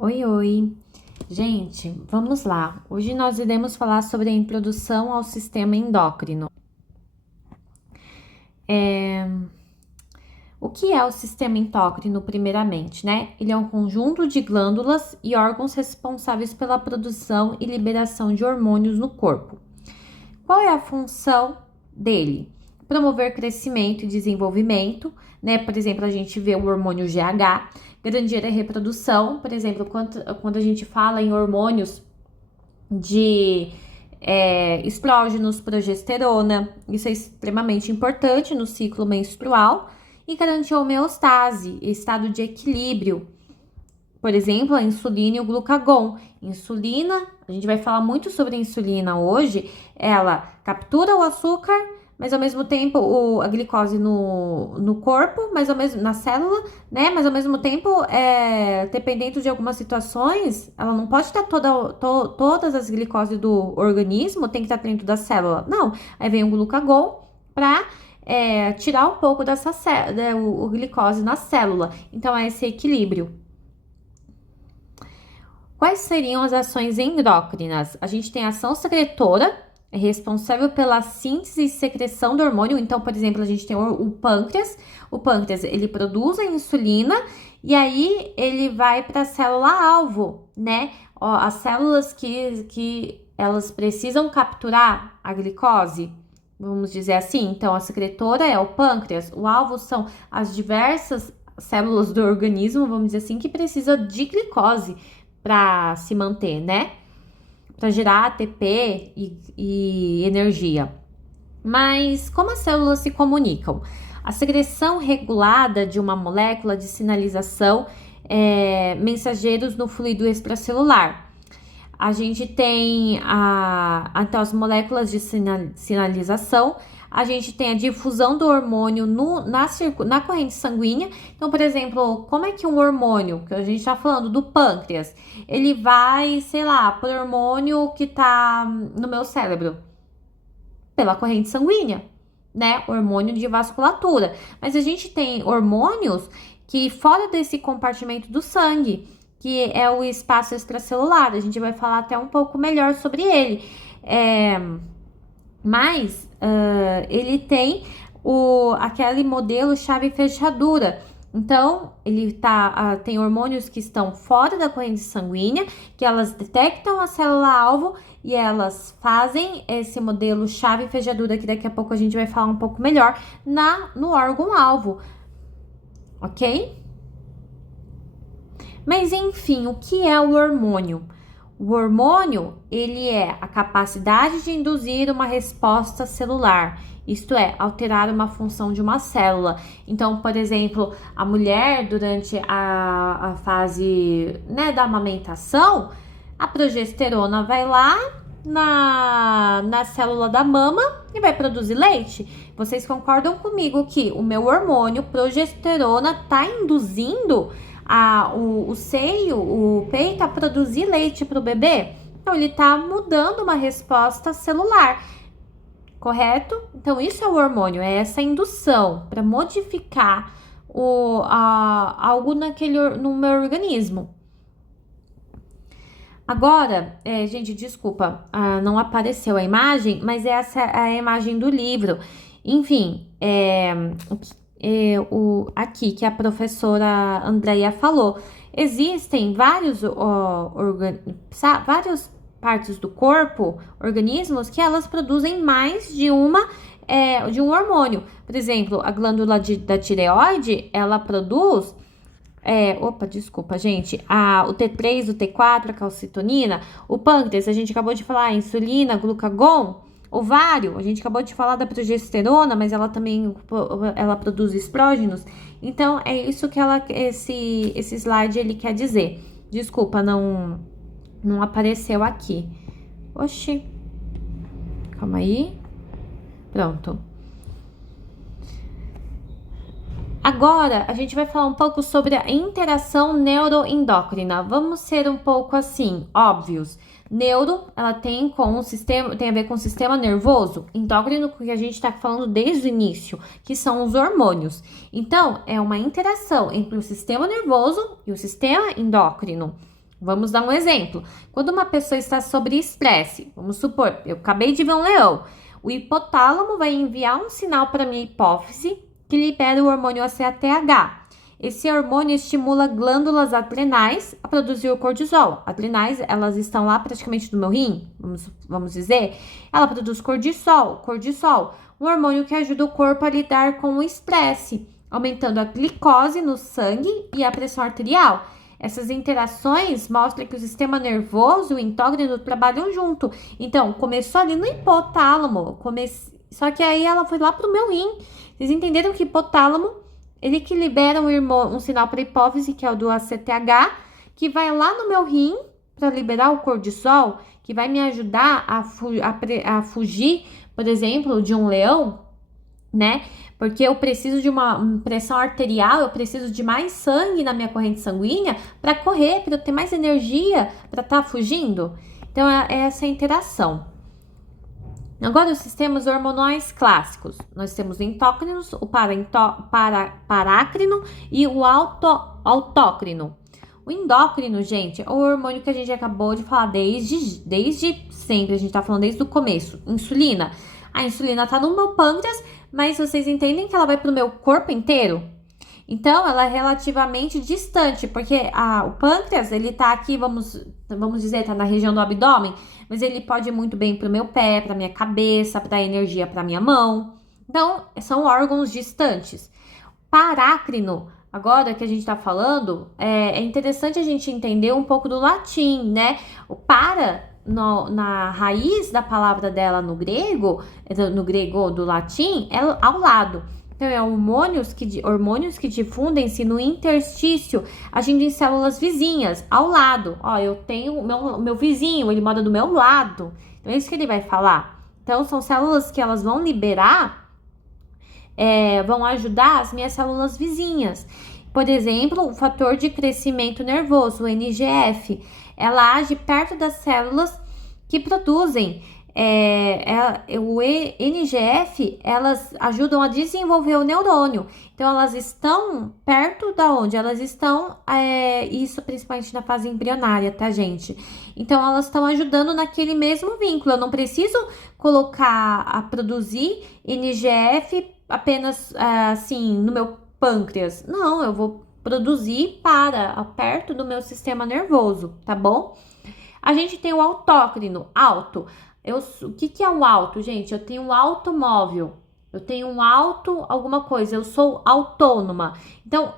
Oi, oi. Gente, vamos lá. Hoje nós iremos falar sobre a introdução ao sistema endócrino. O que é o sistema endócrino, primeiramente, né? Ele é um conjunto de glândulas e órgãos responsáveis pela produção e liberação de hormônios no corpo. Qual é a função dele? Promover crescimento e desenvolvimento, né? Por exemplo, a gente vê o hormônio GH, garantir a reprodução, por exemplo, quando a gente fala em hormônios de estrógenos, progesterona, isso é extremamente importante no ciclo menstrual e garantir a homeostase, estado de equilíbrio. Por exemplo, a insulina e o glucagon. Insulina, a gente vai falar muito sobre a insulina hoje, ela captura o açúcar, mas ao mesmo tempo a glicose no corpo, mas ao mesmo na célula, né? Mas ao mesmo tempo, dependendo de algumas situações, ela não pode estar todas as glicoses do organismo, tem que estar dentro da célula. Não, aí vem o glucagon para tirar um pouco dessa o glicose na célula. Então, é esse equilíbrio. Quais seriam as ações endócrinas? A gente tem a ação secretora, é responsável pela síntese e secreção do hormônio. Então, por exemplo, a gente tem o pâncreas. O pâncreas, ele produz a insulina e aí ele vai para a célula-alvo, né? Ó, as células que elas precisam capturar a glicose, vamos dizer assim. Então, a secretora é o pâncreas. O alvo são as diversas células do organismo, vamos dizer assim, que precisa de glicose para se manter, né? Para gerar ATP e energia. Mas como as células se comunicam? A secreção regulada de uma molécula de sinalização mensageiros no fluido extracelular. A gente tem então, as moléculas de sinalização. A gente tem a difusão do hormônio na corrente sanguínea. Então, por exemplo, como é que um hormônio, que a gente está falando do pâncreas, ele vai, sei lá, por hormônio que tá no meu cérebro? Pela corrente sanguínea, né? Hormônio de vasculatura. Mas a gente tem hormônios que fora desse compartimento do sangue, que é o espaço extracelular. A gente vai falar até um pouco melhor sobre ele. Mas ele tem aquele modelo chave fechadura. Então, ele tem hormônios que estão fora da corrente sanguínea, que elas detectam a célula-alvo e elas fazem esse modelo chave fechadura, que daqui a pouco a gente vai falar um pouco melhor, no órgão-alvo, ok? Mas, enfim, o que é o hormônio? O hormônio, ele é a capacidade de induzir uma resposta celular, isto é, alterar uma função de uma célula. Então, por exemplo, a mulher, durante a fase, né, da amamentação, a progesterona vai lá na célula da mama e vai produzir leite. Vocês concordam comigo que o meu hormônio progesterona está induzindo o seio, o peito, a produzir leite para o bebê? Então, ele está mudando uma resposta celular, correto? Então, isso é o hormônio, é essa indução para modificar algo no meu organismo. Agora, gente, desculpa, não apareceu a imagem, mas essa é a imagem do livro. Enfim, aqui que a professora Andrea falou, existem várias partes do corpo, organismos, que elas produzem mais de um hormônio. Por exemplo, a glândula da tireoide, ela produz desculpa, gente. O T3, o T4, a calcitonina, o pâncreas, a gente acabou de falar, a insulina, glucagon, ovário, a gente acabou de falar da progesterona, mas ela também produz estrógenos. Então, é isso que esse slide ele quer dizer. Desculpa, não apareceu aqui. Oxi. Calma aí. Pronto. Agora, a gente vai falar um pouco sobre a interação neuroendócrina. Vamos ser um pouco assim, óbvios. Neuro, ela tem a ver com o sistema nervoso. Endócrino, que a gente está falando desde o início, que são os hormônios. Então, é uma interação entre o sistema nervoso e o sistema endócrino. Vamos dar um exemplo. Quando uma pessoa está sob estresse, vamos supor, eu acabei de ver um leão, o hipotálamo vai enviar um sinal para minha hipófise que libera o hormônio ACTH. Esse hormônio estimula glândulas adrenais a produzir o cortisol. Adrenais, elas estão lá praticamente no meu rim, vamos dizer. Ela produz cortisol, um hormônio que ajuda o corpo a lidar com o estresse, aumentando a glicose no sangue e a pressão arterial. Essas interações mostram que o sistema nervoso e o endócrino trabalham junto. Então, começou ali no hipotálamo, só que aí ela foi lá pro meu rim. Vocês entenderam que o hipotálamo, ele que libera um sinal para a hipófise, que é o do ACTH, que vai lá no meu rim para liberar o cortisol, que vai me ajudar a fugir, por exemplo, de um leão, né? Porque eu preciso de uma pressão arterial, eu preciso de mais sangue na minha corrente sanguínea para correr, para eu ter mais energia para estar fugindo. Então, é essa interação. Agora, os sistemas hormonais clássicos. Nós temos o endócrinos, o parácrino e o autócrino. O endócrino, gente, é o hormônio que a gente acabou de falar desde sempre. A gente tá falando desde o começo. Insulina. A insulina tá no meu pâncreas, mas vocês entendem que ela vai pro meu corpo inteiro? Então, ela é relativamente distante, porque o pâncreas, ele tá aqui, vamos dizer, tá na região do abdômen, mas ele pode ir muito bem pro meu pé, pra minha cabeça, pra energia pra minha mão. Então, são órgãos distantes. Parácrino, agora que a gente tá falando, é interessante a gente entender um pouco do latim, né? O na raiz da palavra dela no grego do latim, é ao lado. Então, é hormônios que difundem-se no interstício, agindo em células vizinhas, ao lado. Ó, eu tenho o meu vizinho, ele mora do meu lado. Então, é isso que ele vai falar. Então, são células que elas vão liberar, vão ajudar as minhas células vizinhas. Por exemplo, o fator de crescimento nervoso, o NGF, ela age perto das células que produzem o NGF, elas ajudam a desenvolver o neurônio. Então, elas estão perto da onde? Elas estão, isso principalmente na fase embrionária, tá, gente? Então, elas estão ajudando naquele mesmo vínculo. Eu não preciso colocar a produzir NGF apenas, assim, no meu pâncreas. Não, eu vou produzir perto do meu sistema nervoso, tá bom? A gente tem o autócrino, o que é um auto, gente? Eu tenho um automóvel, eu tenho um auto alguma coisa, eu sou autônoma. Então,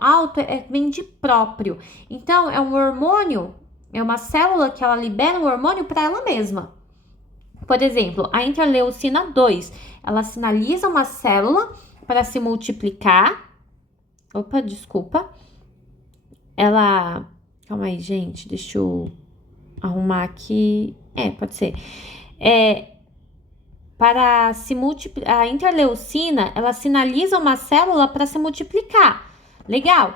vem de próprio. Então, é um hormônio, é uma célula que ela libera um hormônio para ela mesma. Por exemplo, a interleucina 2, ela sinaliza uma célula para se multiplicar. Opa, desculpa. Calma aí, gente, deixa eu arrumar aqui. Pode ser. Para se multiplicar, a interleucina, ela sinaliza uma célula para se multiplicar. Legal.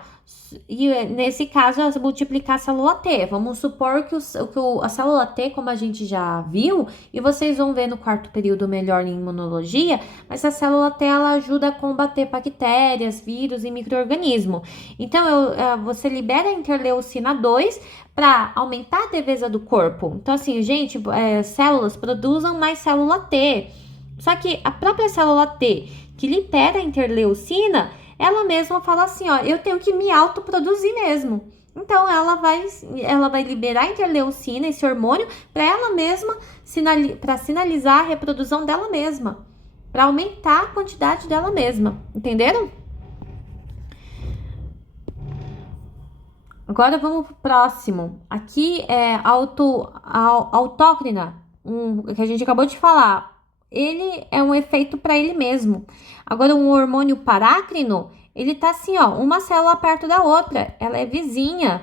E nesse caso, ela multiplicar a célula T. Vamos supor que a célula T, como a gente já viu, e vocês vão ver no quarto período melhor em imunologia, mas a célula T, ela ajuda a combater bactérias, vírus e micro-organismo. Então, você libera a interleucina 2 para aumentar a defesa do corpo. Então, assim, gente, células produzam mais célula T. Só que a própria célula T, que libera a interleucina, ela mesma fala assim, ó, eu tenho que me autoproduzir mesmo. Então, ela vai liberar a interleucina, esse hormônio, para ela mesma, para sinalizar a reprodução dela mesma, para aumentar a quantidade dela mesma. Entenderam? Agora, vamos pro próximo. Aqui é autócrina, que a gente acabou de falar. Ele é um efeito para ele mesmo. Agora, um hormônio parácrino, ele tá assim, ó, uma célula perto da outra, ela é vizinha.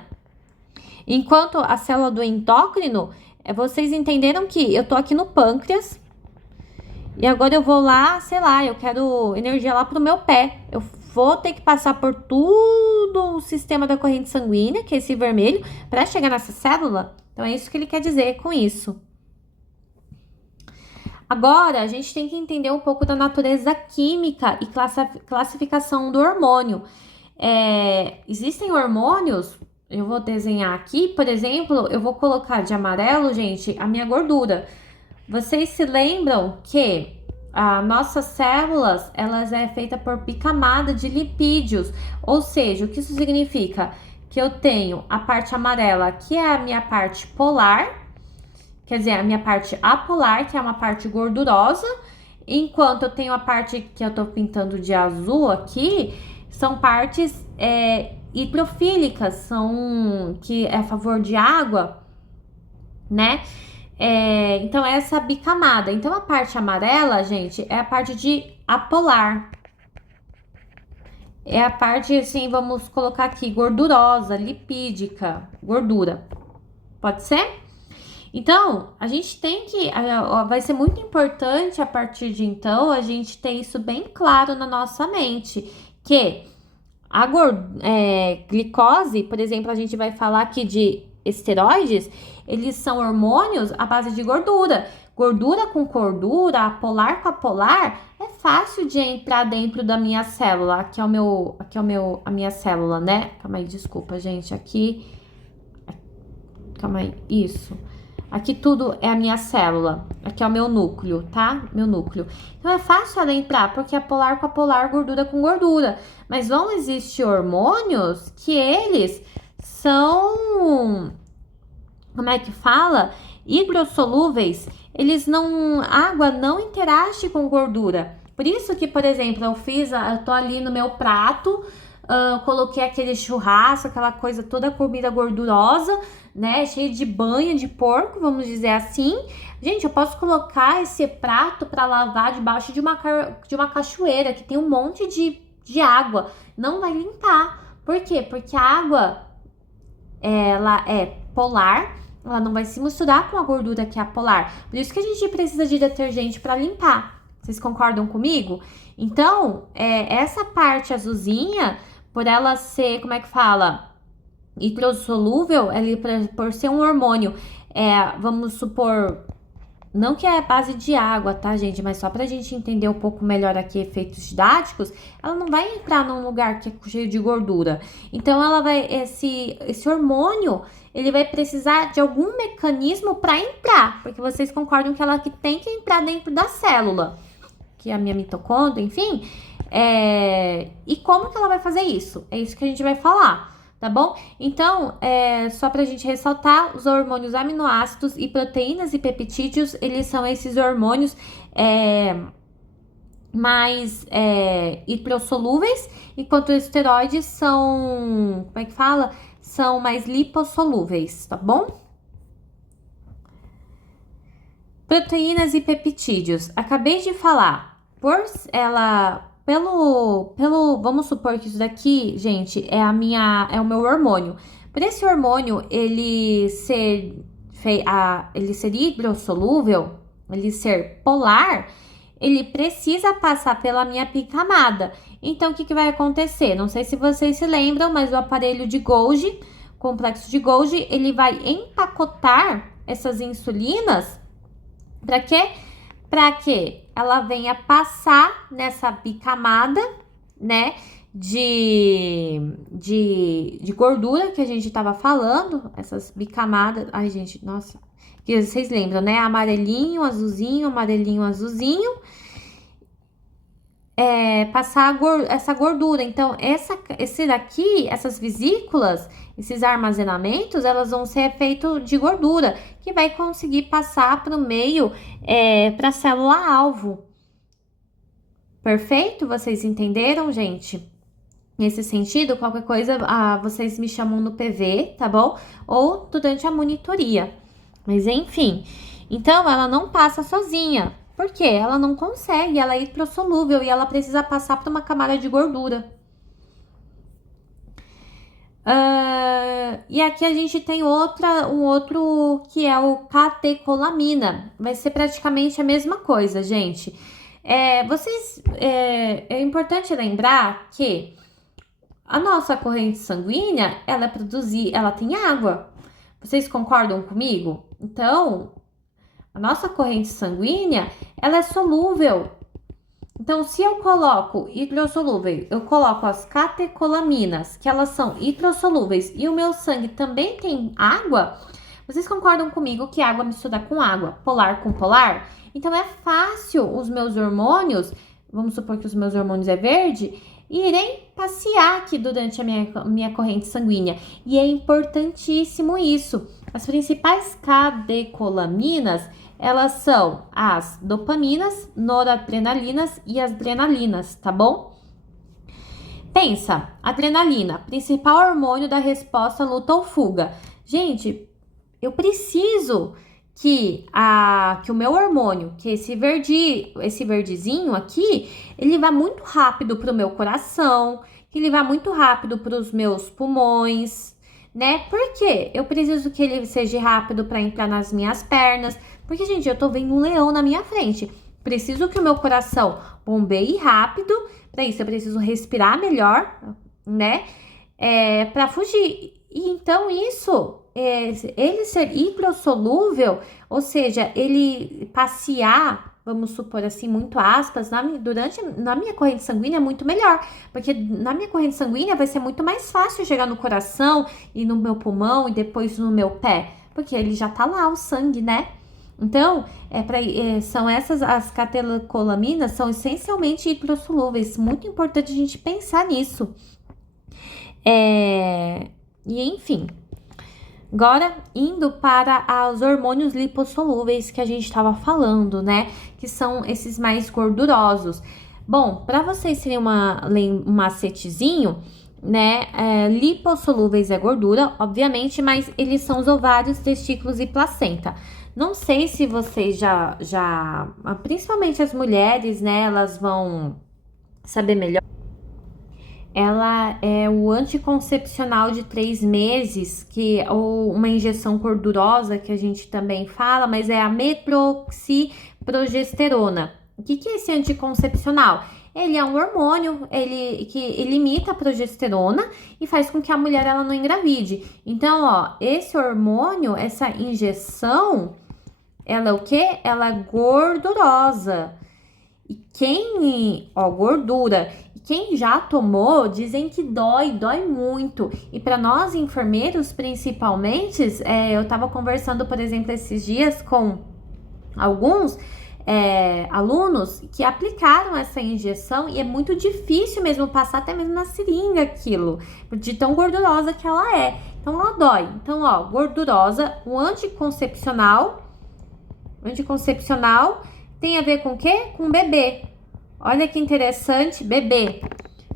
Enquanto a célula do endócrino, vocês entenderam que eu tô aqui no pâncreas e agora eu vou lá, sei lá, eu quero energia lá pro meu pé. Eu vou ter que passar por todo o sistema da corrente sanguínea, que é esse vermelho, para chegar nessa célula. Então, é isso que ele quer dizer com isso. Agora, a gente tem que entender um pouco da natureza química e classificação do hormônio. Existem hormônios, eu vou desenhar aqui, por exemplo, eu vou colocar de amarelo, gente, a minha gordura. Vocês se lembram que as nossas células, elas é feita por bicamada de lipídios, ou seja, o que isso significa? Que eu tenho a parte amarela, que é a minha parte polar, quer dizer, a minha parte apolar, que é uma parte gordurosa, enquanto eu tenho a parte que eu tô pintando de azul aqui, são partes hidrofílicas, são que é a favor de água, né? Então, essa bicamada. Então, a parte amarela, gente, é a parte de apolar. É a parte, assim, vamos colocar aqui, gordurosa, lipídica, gordura. Pode ser? Então, a gente tem que... Vai ser muito importante, a partir de então, a gente ter isso bem claro na nossa mente. Que a glicose, por exemplo, a gente vai falar aqui de esteroides, eles são hormônios à base de gordura. Gordura com gordura, apolar com apolar, é fácil de entrar dentro da minha célula. Aqui é a minha célula, né? Calma aí, desculpa, gente. Aqui, calma aí, isso. Aqui tudo é a minha célula. Aqui é o meu núcleo, tá? Meu núcleo. Então é fácil ela entrar, porque é polar com apolar, gordura com gordura. Mas vão existir hormônios que eles são, como é que fala? Higrossolúveis. Eles não, a água não interage com gordura. Por isso que, por exemplo, eu tô ali no meu prato, coloquei aquele churrasco, aquela coisa toda, comida gordurosa, né? Cheia de banha de porco, vamos dizer assim. Gente, eu posso colocar esse prato para lavar debaixo de uma cachoeira que tem um monte de água. Não vai limpar. Por quê? Porque a água, ela é polar, ela não vai se misturar com a gordura que é a polar. Por isso que a gente precisa de detergente para limpar. Vocês concordam comigo? Então, essa parte azulzinha, por ela ser, como é que fala? Hidrossolúvel, por ser um hormônio, vamos supor, não que é a base de água, tá, gente? Mas só pra gente entender um pouco melhor aqui efeitos didáticos, ela não vai entrar num lugar que é cheio de gordura. Então, esse hormônio, ele vai precisar de algum mecanismo para entrar, porque vocês concordam que ela tem que entrar dentro da célula, que é a minha mitocôndria, enfim. E como que ela vai fazer isso? É isso que a gente vai falar. Tá bom? Então, só pra gente ressaltar, os hormônios aminoácidos e proteínas e peptídeos, eles são esses hormônios mais hipersolúveis, enquanto os esteroides são, como é que fala? São mais lipossolúveis, tá bom? Proteínas e peptídeos. Acabei de falar, vamos supor que isso daqui, gente, é o meu hormônio. Por esse hormônio, ele ser hidrossolúvel, ele ser polar, ele precisa passar pela minha bicamada. Então, o que vai acontecer? Não sei se vocês se lembram, mas o aparelho de Golgi, complexo de Golgi, ele vai empacotar essas insulinas. Para quê? Para que ela venha passar nessa bicamada, né, de gordura que a gente tava falando, essas bicamadas. Ai, gente, nossa, que vocês lembram, né? Amarelinho, azulzinho, amarelinho, azulzinho. Passar essa gordura. Então, essas vesículas, esses armazenamentos, elas vão ser feitos de gordura, que vai conseguir passar para o meio, para a célula-alvo. Perfeito? Vocês entenderam, gente? Nesse sentido, qualquer coisa, vocês me chamam no PV, tá bom? Ou durante a monitoria. Mas, enfim. Então, ela não passa sozinha. Por quê? Ela não consegue, ela é hidrossolúvel e ela precisa passar por uma camada de gordura. E aqui a gente tem um outro que é o catecolamina. Vai ser praticamente a mesma coisa, gente. É importante lembrar que a nossa corrente sanguínea, ela tem água. Vocês concordam comigo? Então, a nossa corrente sanguínea, ela é solúvel. Então, se eu coloco hidrossolúvel, eu coloco as catecolaminas, que elas são hidrossolúveis, e o meu sangue também tem água, vocês concordam comigo que água mistura com água, polar com polar? Então, é fácil os meus hormônios, vamos supor que os meus hormônios é verde, irem passear aqui durante a minha corrente sanguínea. E é importantíssimo isso. As principais catecolaminas, elas são as dopaminas, noradrenalinas e as adrenalinas, tá bom? Pensa, adrenalina, principal hormônio da resposta luta ou fuga. Gente, eu preciso que o meu hormônio, que esse verdezinho aqui, ele vá muito rápido pro meu coração, que ele vá muito rápido para os meus pulmões, né? Por quê? Eu preciso que ele seja rápido para entrar nas minhas pernas, porque, gente, eu tô vendo um leão na minha frente. Preciso que o meu coração bombeie rápido, para isso eu preciso respirar melhor, né? Para fugir. E então isso, ele ser hidrossolúvel, ou seja, ele passear, vamos supor assim, muito aspas, na minha corrente sanguínea é muito melhor, porque na minha corrente sanguínea vai ser muito mais fácil chegar no coração e no meu pulmão e depois no meu pé, porque ele já tá lá, o sangue, né? Então, são essas, as catecolaminas são essencialmente hidrossolúveis, muito importante a gente pensar nisso. E enfim, agora indo para os hormônios lipossolúveis que a gente estava falando, né? Que são esses mais gordurosos. Bom, para vocês terem um macetezinho, né? Lipossolúveis é gordura, obviamente, mas eles são os ovários, testículos e placenta. Não sei se vocês principalmente as mulheres, né? Elas vão saber melhor. Ela é o anticoncepcional de 3 meses, ou uma injeção gordurosa, que a gente também fala, mas é a metroxiprogesterona. O que é esse anticoncepcional? Ele é um hormônio, que limita a progesterona e faz com que a mulher ela não engravide. Então, ó, esse hormônio, essa injeção, ela é o quê? Ela é gordurosa. E gordura. E quem já tomou, dizem que dói muito. E para nós enfermeiros, principalmente, eu tava conversando, por exemplo, esses dias com alguns alunos que aplicaram essa injeção e é muito difícil mesmo passar até mesmo na seringa aquilo, de tão gordurosa que ela é. Então, ela dói. Então, ó, gordurosa, o anticoncepcional tem a ver com o quê? Com bebê. Olha que interessante, bebê.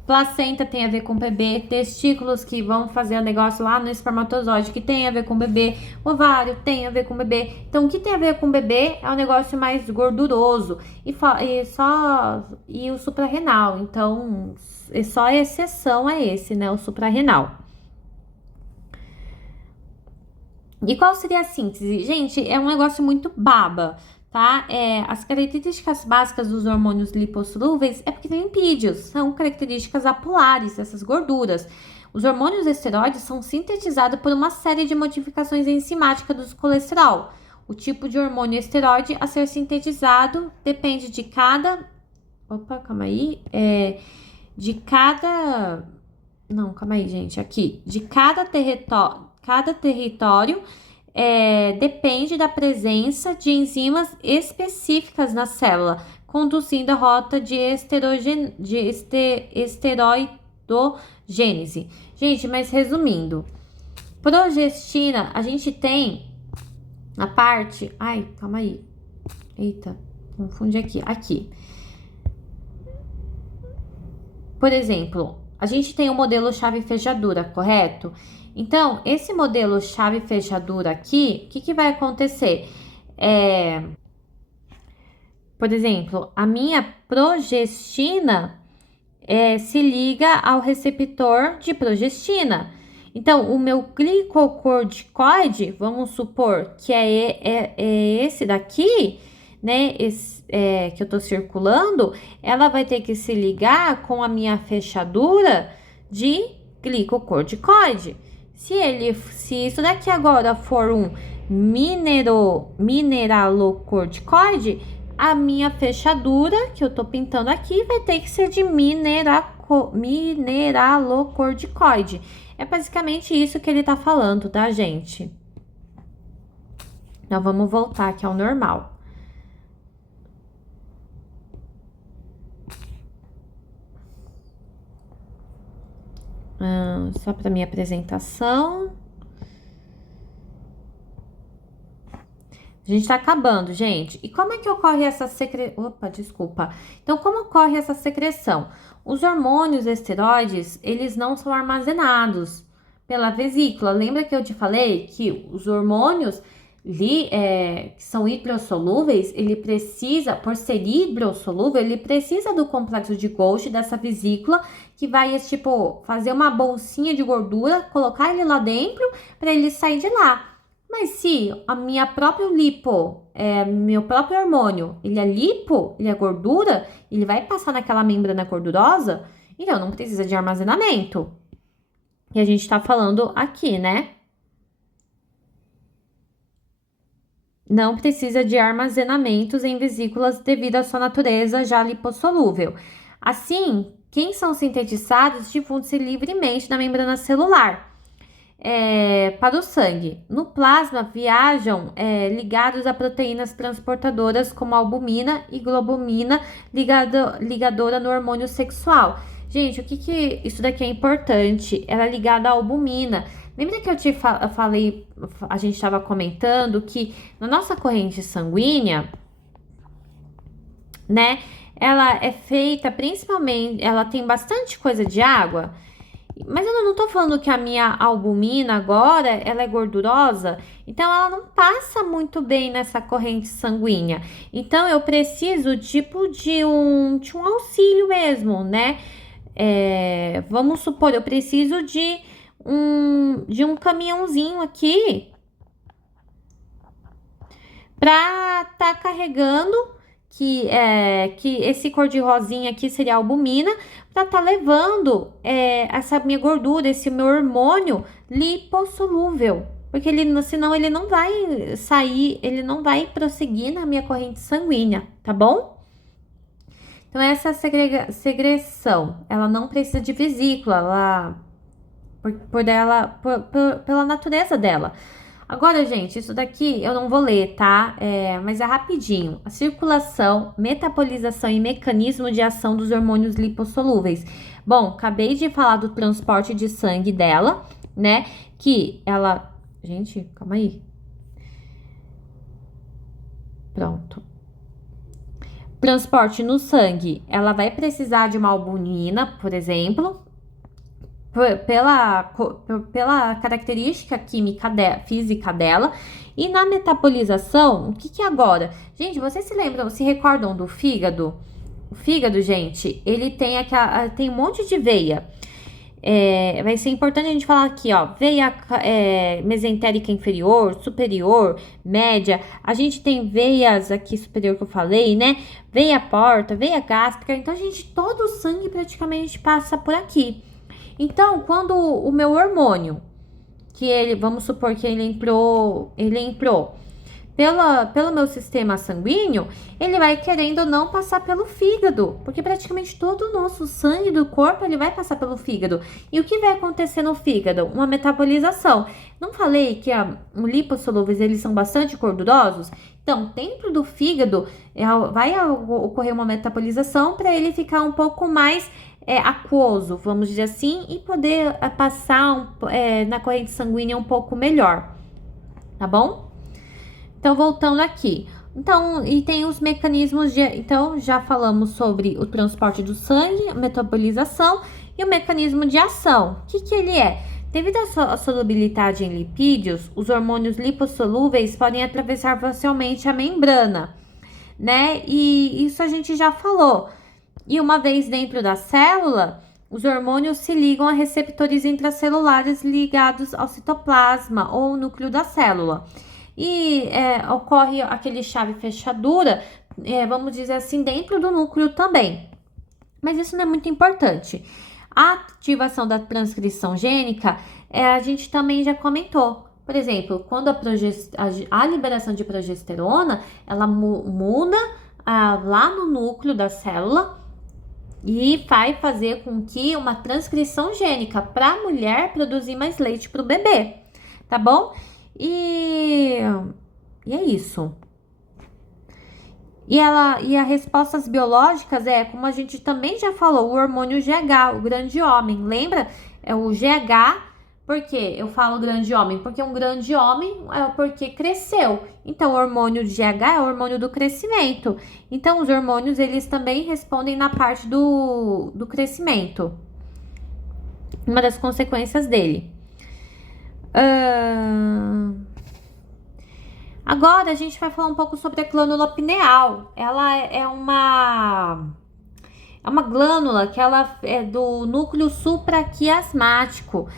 Placenta tem a ver com bebê, testículos que vão fazer o negócio lá no espermatozoide, que tem a ver com bebê, ovário tem a ver com bebê. Então, o que tem a ver com bebê é um negócio mais gorduroso e o suprarrenal. Então, só a exceção é esse, né? O suprarrenal. E qual seria a síntese? Gente, é um negócio muito baba, tá? As características básicas dos hormônios lipossolúveis é porque tem lipídios, são características apolares dessas gorduras. Os hormônios esteroides são sintetizados por uma série de modificações enzimáticas do colesterol. O tipo de hormônio esteroide a ser sintetizado depende de cada... Opa, calma aí. Não, calma aí, gente. Aqui. De cada território depende da presença de enzimas específicas na célula, conduzindo a rota de esteroidogênese. Gente, mas resumindo, progestina, a gente tem a parte... Ai, calma aí. Eita, confundi aqui. Aqui. Por exemplo, a gente tem o modelo chave-fechadura, correto? Então, esse modelo chave-fechadura aqui, o que vai acontecer? Por exemplo, a minha progestina se liga ao receptor de progestina. Então, o meu glicocorticoide, vamos supor que é esse daqui, né? Que eu tô circulando, ela vai ter que se ligar com a minha fechadura de glicocorticoide. Se isso daqui agora for um mineralocorticoide, a minha fechadura, que eu tô pintando aqui, vai ter que ser de mineralocorticoide. É basicamente isso que ele tá falando, tá, gente? Então, vamos voltar aqui ao normal. Só para minha apresentação. A gente tá acabando, gente. E como é que ocorre essa secreção? Opa, desculpa. Então, como ocorre essa secreção? Os hormônios esteroides, eles não são armazenados pela vesícula. Lembra que eu te falei que os hormônios que são hidrossolúveis, ele precisa, por ser hidrossolúvel, ele precisa do complexo de Golgi, dessa vesícula, que vai, tipo, fazer uma bolsinha de gordura, colocar ele lá dentro, para ele sair de lá. Mas se a minha própria meu próprio hormônio, ele é lipo, ele é gordura, ele vai passar naquela membrana gordurosa, então não precisa de armazenamento. E a gente tá falando aqui, né? Não precisa de armazenamentos em vesículas devido à sua natureza já lipossolúvel. Assim, quem são sintetizados difundem-se livremente na membrana celular. Para o sangue. No plasma viajam ligados a proteínas transportadoras como albumina e globulina ligadora no hormônio sexual. Gente, o que isso daqui é importante? Ela é ligada à albumina. Lembra que eu falei, a gente estava comentando que na nossa corrente sanguínea, né, ela é feita principalmente, ela tem bastante coisa de água. Mas eu não tô falando que a minha albumina agora, ela é gordurosa, então ela não passa muito bem nessa corrente sanguínea. Então, eu preciso, tipo, de um auxílio mesmo, né? Vamos supor, eu preciso de um caminhãozinho aqui pra tá carregando que esse cor de rosinha aqui seria a albumina, para tá levando essa minha gordura, esse meu hormônio lipossolúvel, porque senão ele não vai sair, ele não vai prosseguir na minha corrente sanguínea, tá bom? Então essa secreção, ela não precisa de vesícula, pela natureza dela. Agora, gente, isso daqui eu não vou ler, tá? Mas é rapidinho. A circulação, metabolização e mecanismo de ação dos hormônios lipossolúveis. Bom, acabei de falar do transporte de sangue dela, né? Que ela... Gente, calma aí. Pronto. Transporte no sangue. Ela vai precisar de uma albumina, por exemplo, pela característica química física dela. E na metabolização, o que é agora? Gente, vocês se recordam do fígado? O fígado, gente, ele tem um monte de veia. Vai ser importante a gente falar aqui, ó, veia mesentérica inferior, superior, média. A gente tem veias aqui superior que eu falei, né? Veia porta, veia gástrica. Então, todo o sangue praticamente passa por aqui. Então, quando o meu hormônio, vamos supor que ele entrou pelo meu sistema sanguíneo, ele vai querendo ou não passar pelo fígado, porque praticamente todo o nosso sangue do corpo, ele vai passar pelo fígado. E o que vai acontecer no fígado? Uma metabolização. Não falei que os lipossolúveis, eles são bastante gordurosos? Então, dentro do fígado, vai ocorrer uma metabolização para ele ficar um pouco mais aquoso, vamos dizer assim, e poder passar na corrente sanguínea um pouco melhor, tá bom? Então, voltando aqui. Então, e tem os mecanismos então, já falamos sobre o transporte do sangue, a metabolização e o mecanismo de ação. O que ele é? Devido à sua solubilidade em lipídios, os hormônios lipossolúveis podem atravessar facilmente a membrana, né? E isso a gente já falou. E uma vez dentro da célula, os hormônios se ligam a receptores intracelulares ligados ao citoplasma ou núcleo da célula. E ocorre aquele chave fechadura, vamos dizer assim, dentro do núcleo também. Mas isso não é muito importante. A ativação da transcrição gênica, a gente também já comentou. Por exemplo, quando a liberação de progesterona, ela muda lá no núcleo da célula e vai fazer com que uma transcrição gênica para a mulher produzir mais leite para o bebê, tá bom? E é isso. E as respostas biológicas como a gente também já falou, o hormônio GH, o grande homem. Lembra? É o GH, por que eu falo grande homem? Porque um grande homem é porque cresceu. Então, o hormônio GH é o hormônio do crescimento. Então, os hormônios, eles também respondem na parte do crescimento. Uma das consequências dele. Agora a gente vai falar um pouco sobre a glândula pineal. Ela é uma glândula que ela é do núcleo supraquiasmático.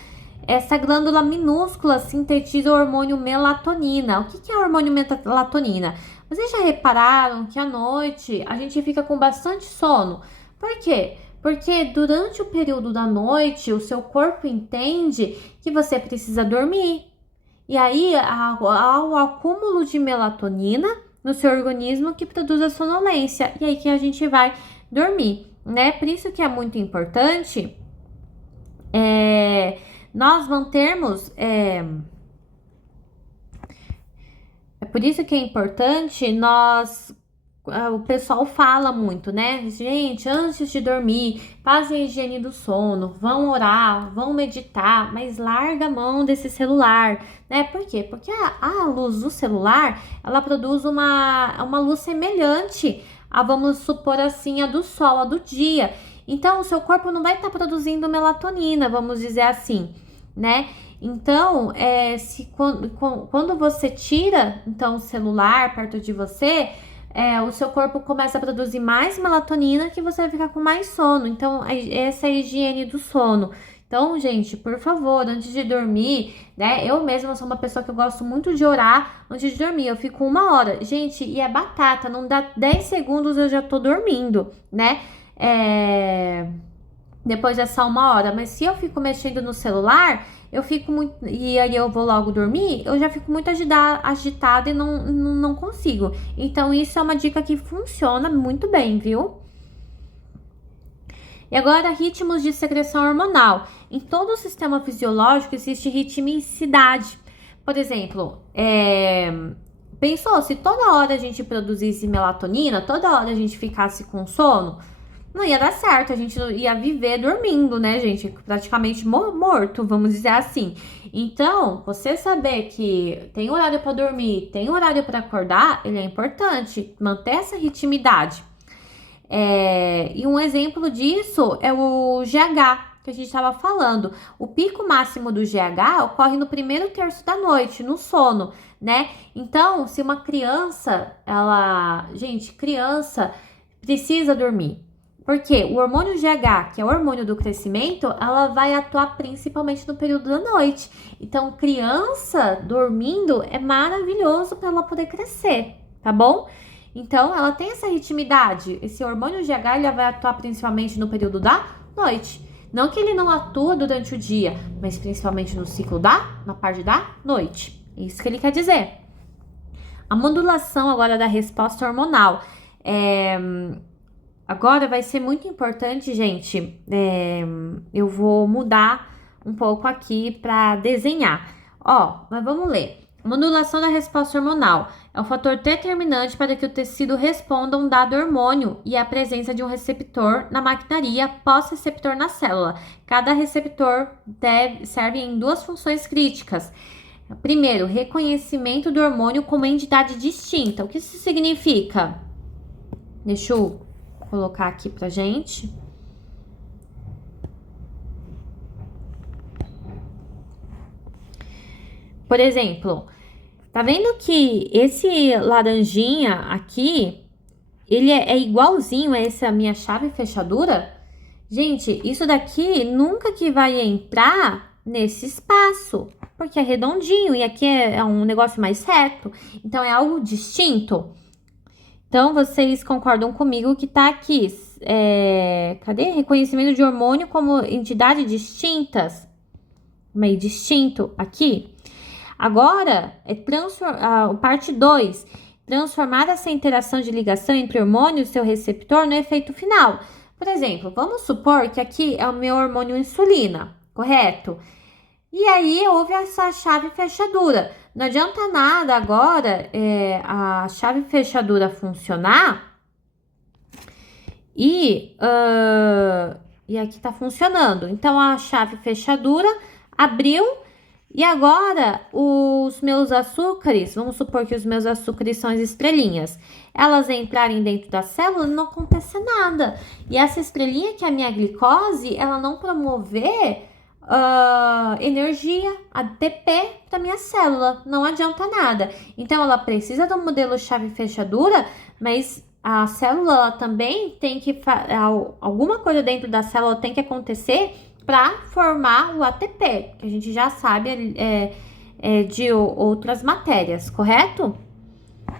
Essa glândula minúscula sintetiza o hormônio melatonina. O que é o hormônio melatonina? Vocês já repararam que à noite a gente fica com bastante sono? Por quê? Porque durante o período da noite o seu corpo entende que você precisa dormir. E aí, há o acúmulo de melatonina no seu organismo que produz a sonolência. E aí que a gente vai dormir, né? Por isso que é muito importante nós mantermos... É por isso que é importante nós... O pessoal fala muito, né? Gente, antes de dormir, fazem a higiene do sono, vão orar, vão meditar, mas larga a mão desse celular, né? Por quê? Porque a luz do celular, ela produz uma luz semelhante a, vamos supor assim, a do sol, a do dia. Então, o seu corpo não vai estar produzindo melatonina, vamos dizer assim, né? Então, quando você tira, então, o celular perto de você... o seu corpo começa a produzir mais melatonina que você vai ficar com mais sono. Então, essa é a higiene do sono. Então, gente, por favor, antes de dormir, né? Eu mesma sou uma pessoa que eu gosto muito de orar antes de dormir. Eu fico 1 hora. Gente, e é batata, não dá 10 segundos eu já tô dormindo, né? Depois dessa 1 hora. Mas se eu fico mexendo no celular... eu fico muito... E aí eu vou logo dormir, eu já fico muito agitada e não consigo. Então, isso é uma dica que funciona muito bem, viu? E agora, ritmos de secreção hormonal. Em todo o sistema fisiológico existe ritmicidade. Por exemplo, pensou, se toda hora a gente produzisse melatonina, toda hora a gente ficasse com sono... não ia dar certo, a gente ia viver dormindo, né, gente? Praticamente morto, vamos dizer assim. Então, você saber que tem horário para dormir, tem horário para acordar, ele é importante, manter essa ritmidade. E um exemplo disso é o GH, que a gente estava falando. O pico máximo do GH ocorre no primeiro terço da noite, no sono, né? Então, se uma criança, criança precisa dormir. Porque o hormônio GH, que é o hormônio do crescimento, ela vai atuar principalmente no período da noite. Então, criança dormindo é maravilhoso para ela poder crescer, tá bom? Então, ela tem essa ritmidade. Esse hormônio GH, ele vai atuar principalmente no período da noite. Não que ele não atua durante o dia, mas principalmente no ciclo na parte da noite. É isso que ele quer dizer. A modulação agora da resposta hormonal. Agora vai ser muito importante, gente, eu vou mudar um pouco aqui para desenhar. Mas vamos ler. Modulação da resposta hormonal é um fator determinante para que o tecido responda a um dado hormônio e a presença de um receptor na maquinaria pós-receptor na célula. Cada receptor serve em 2 funções críticas. Primeiro, reconhecimento do hormônio como entidade distinta. O que isso significa? Deixa eu colocar aqui pra gente. Por exemplo, tá vendo que esse laranjinha aqui, ele é igualzinho a essa minha chave fechadura? Gente, isso daqui nunca que vai entrar nesse espaço, porque é redondinho e aqui é um negócio mais reto. Então, é algo distinto. Então, vocês concordam comigo que tá aqui, cadê? Reconhecimento de hormônio como entidade distintas, meio distinto aqui. Agora, parte 2, transformar essa interação de ligação entre hormônio e seu receptor no efeito final. Por exemplo, vamos supor que aqui é o meu hormônio insulina, correto? E aí houve essa chave fechadura. Não adianta nada agora a chave fechadura funcionar e aqui tá funcionando. Então a chave fechadura abriu e agora os meus açúcares, vamos supor que os meus açúcares são as estrelinhas, elas entrarem dentro da célula, não acontece nada. E essa estrelinha que é a minha glicose, ela não promover energia, ATP para minha célula, não adianta nada. Então ela precisa do modelo chave fechadura, mas a célula ela também tem que alguma coisa dentro da célula tem que acontecer para formar o ATP, que a gente já sabe de outras matérias, correto?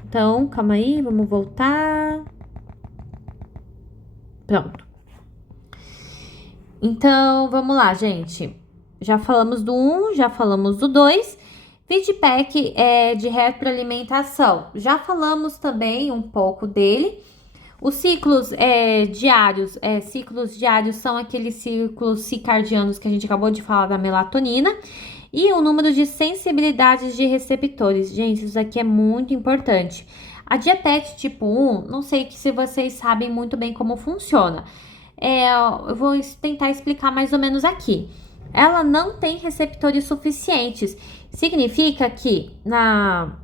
Então, calma aí, vamos voltar. Pronto. Então, vamos lá, gente. Já falamos do 1, já falamos do 2. Feedback de retroalimentação. Já falamos também um pouco dele. Os ciclos diários são aqueles ciclos circadianos que a gente acabou de falar da melatonina. E o número de sensibilidades de receptores. Gente, isso aqui é muito importante. A diabetes tipo 1, não sei se vocês sabem muito bem como funciona. Eu vou tentar explicar mais ou menos aqui. Ela não tem receptores suficientes. Significa que na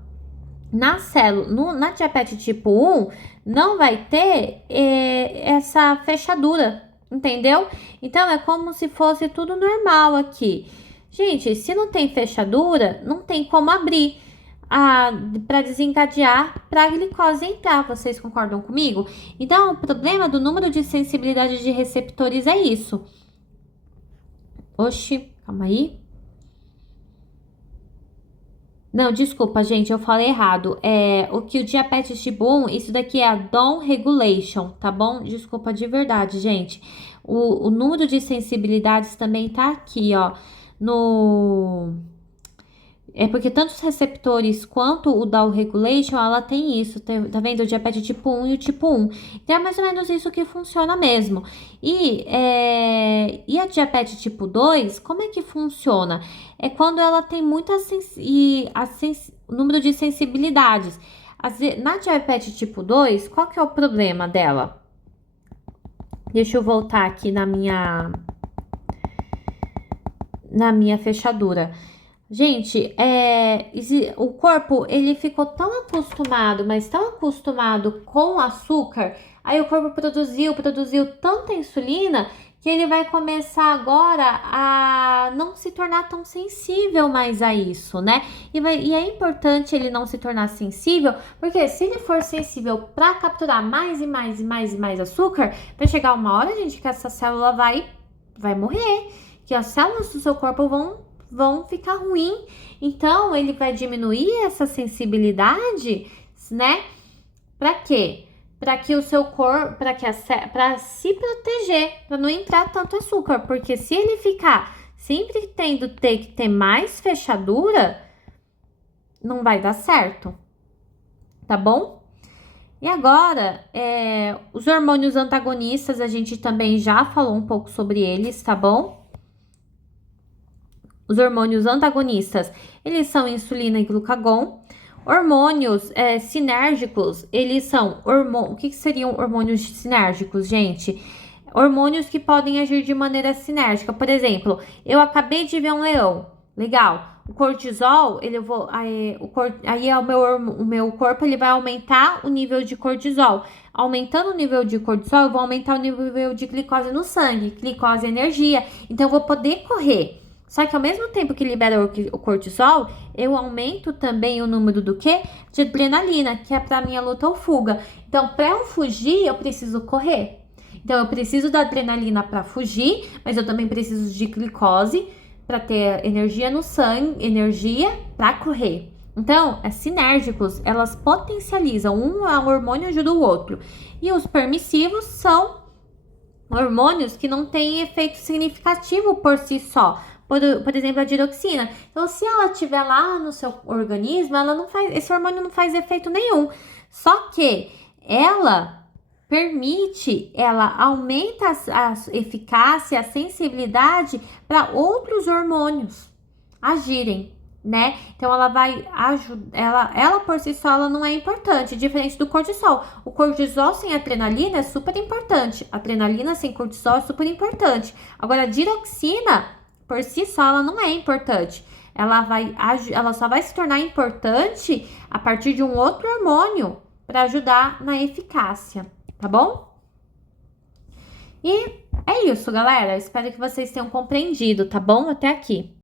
diabetes tipo 1 não vai ter essa fechadura, entendeu? Então é como se fosse tudo normal aqui. Gente, se não tem fechadura, não tem como abrir para desencadear para a glicose entrar. Vocês concordam comigo? Então, o problema do número de sensibilidade de receptores é isso. Oxi, calma aí. Não, desculpa, gente, eu falei errado. O que o diabetes tipo 1, isso daqui é a down regulation, tá bom? Desculpa de verdade, gente. O número de sensibilidades também tá aqui, ó, É porque tanto os receptores quanto o down regulation, ela tem isso, tá vendo? O diabetes tipo 1 e o tipo 1. Então, é mais ou menos isso que funciona mesmo. E a diabetes tipo 2, como é que funciona? É quando ela tem o número de sensibilidades. Na diabetes tipo 2, qual que é o problema dela? Deixa eu voltar aqui na minha fechadura. Gente, o corpo, ele ficou tão acostumado, mas tão acostumado com açúcar, aí o corpo produziu tanta insulina, que ele vai começar agora a não se tornar tão sensível mais a isso, né? E é importante ele não se tornar sensível, porque se ele for sensível para capturar mais e mais e mais e mais açúcar, vai chegar uma hora, gente, que essa célula vai morrer, que as células do seu corpo vão ficar ruim. Então, ele vai diminuir essa sensibilidade, né? Para quê? Para que o seu corpo, para se proteger, para não entrar tanto açúcar, porque se ele ficar sempre ter que ter mais fechadura, não vai dar certo, tá bom? E agora, os hormônios antagonistas, a gente também já falou um pouco sobre eles, tá bom? Os hormônios antagonistas, eles são insulina e glucagon. Hormônios sinérgicos, eles são o que seriam hormônios sinérgicos, gente? Hormônios que podem agir de maneira sinérgica. Por exemplo, eu acabei de ver um leão, legal. O cortisol, o meu corpo ele vai aumentar o nível de cortisol. Aumentando o nível de cortisol, eu vou aumentar o nível de glicose no sangue. Glicose é energia, então eu vou poder correr. Só que ao mesmo tempo que libera o cortisol, eu aumento também o número do quê? De adrenalina, que é para minha luta ou fuga. Então, para eu fugir, eu preciso correr. Então, eu preciso da adrenalina para fugir, mas eu também preciso de glicose para ter energia no sangue, energia para correr. Então, as sinérgicos, elas potencializam, um hormônio ajuda o outro. E os permissivos são hormônios que não têm efeito significativo por si só. Por exemplo, a diroxina. Então, se ela estiver lá no seu organismo, esse hormônio não faz efeito nenhum. Só que ela aumenta a eficácia, a sensibilidade para outros hormônios agirem, né? Então ela vai ajudar, ela por si só ela não é importante, diferente do cortisol. O cortisol sem adrenalina é super importante, a adrenalina sem cortisol é super importante. Agora a diroxina por si só ela não é importante. Ela só vai se tornar importante a partir de um outro hormônio para ajudar na eficácia, tá bom? E é isso, galera. Espero que vocês tenham compreendido, tá bom? Até aqui.